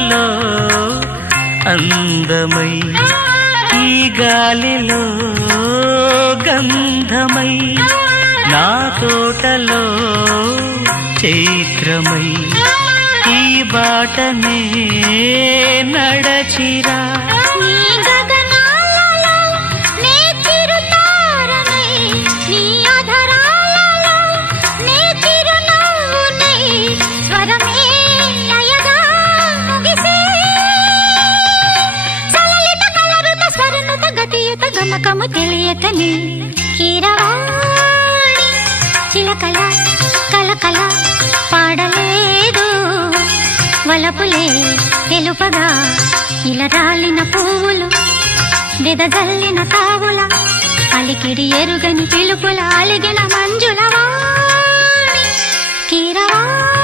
పూలలో అందమై ఈ గాలిలో గంధమై నా తోటలో చైత్రమై ఈ బాటనే నడచిరా గమకము తెలియకని కీరవాణి చిలకల కలకల పాడలేదు వలపులే తెలుపగా ఇలా రాలిన పువ్వులు వెదజల్లిన తావుల అలికిడి ఎరుగని పిలుపుల అలిగిన మంజుల వాణి కీరవాణి.